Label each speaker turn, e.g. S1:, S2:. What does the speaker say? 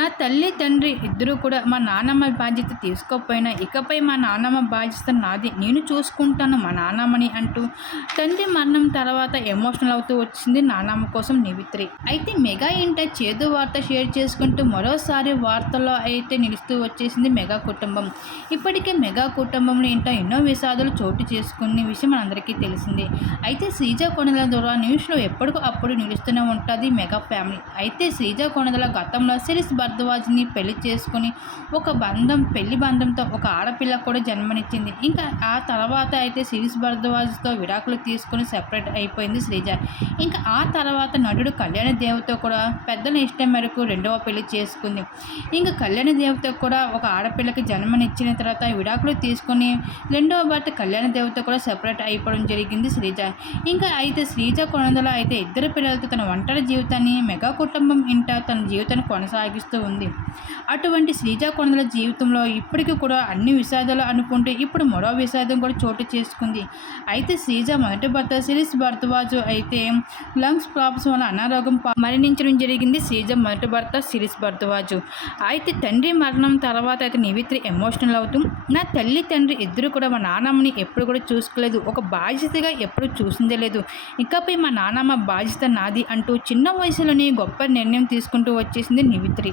S1: నా తల్లి తండ్రి ఇద్దరు కూడా మా నాన్నమ్మ బాధ్యత తీసుకోకపోయినా ఇకపై మా నాన్నమ్మ బాధ్యత నాది. నేను చూసుకుంటాను మా నాన్నమ్మని అంటూ తండ్రి మరణం తర్వాత ఎమోషనల్ అవుతూ వచ్చింది నాన్నమ్మ కోసం నివిత్రి. అయితే మెగా ఇంట చేదు వార్త షేర్ చేసుకుంటూ మరోసారి వార్తల్లో అయితే నిలుస్తూ వచ్చేసింది మెగా కుటుంబం. ఇప్పటికే మెగా కుటుంబంలో ఇంట ఎన్నో విషాదాలు చోటు చేసుకునే విషయం మనందరికీ తెలిసిందే. అయితే శ్రీజ కొనదల ద్వారా న్యూస్లో ఎప్పటికప్పుడు నిలుస్తూనే ఉంటుంది మెగా ఫ్యామిలీ. అయితే శ్రీజ కొనదల గతంలో సిరిస్ భరద్వాజ్ని పెళ్ళి చేసుకుని ఒక బంధం పెళ్ళి బంధంతో ఒక ఆడపిల్ల కూడా జన్మనిచ్చింది. ఇంకా ఆ తర్వాత అయితే సిరిస్ భరద్వాజ్తో విడాకులు తీసుకుని సెపరేట్ అయిపోయింది శ్రీజ. ఇంకా ఆ తర్వాత నటుడు కళ్యాణ దేవతో కూడా పెద్దల ఇష్టం మేరకు రెండవ పెళ్ళి చేసుకుంది. ఇంకా కళ్యాణ దేవతో కూడా ఒక ఆడపిల్లకి జన్మనిచ్చిన తర్వాత విడాకులు తీసుకుని రెండవ భర్త కళ్యాణ దేవత కూడా సెపరేట్ అయిపోవడం జరిగింది శ్రీజ. ఇంకా అయితే శ్రీజ కొనందలో అయితే ఇద్దరు పిల్లలతో తన ఒంటరి జీవితాన్ని మెగా కుటుంబం ఇంట తన జీవితాన్ని కొనసాగిస్తూ ఉంది. అటువంటి శ్రీజ కొనందల జీవితంలో ఇప్పటికీ కూడా అన్ని విషాదాలు అనుకుంటే ఇప్పుడు మరో విషాదం కూడా చోటు చేసుకుంది. అయితే శ్రీజ మొదటి భర్త సిరీస్ భరద్వాజు అయితే లంగ్స్ ప్రాబ్లమ్స్ వల్ల అనారోగ్యం మరణించడం జరిగింది శ్రీజ మొదటి భర్త సిరీస్ భరద్వాజు. అయితే తండ్రి మరణం తర్వాత అయితే నివిత్రి ఎమోషనల్ అవుతూ నా తల్లి తండ్రి ఇద్దరు కూడా మా నానమ్మని ఎప్పుడు కూడా చూసుకోలేదు. ఒక బాధ్యతగా ఎప్పుడు చూసిందే లేదు. ఇకపై మా నానమ్మ బాధ్యత నాది అంటూ చిన్న వయసులోనే గొప్ప నిర్ణయం తీసుకుంటూ వచ్చేసింది నివిత్రి.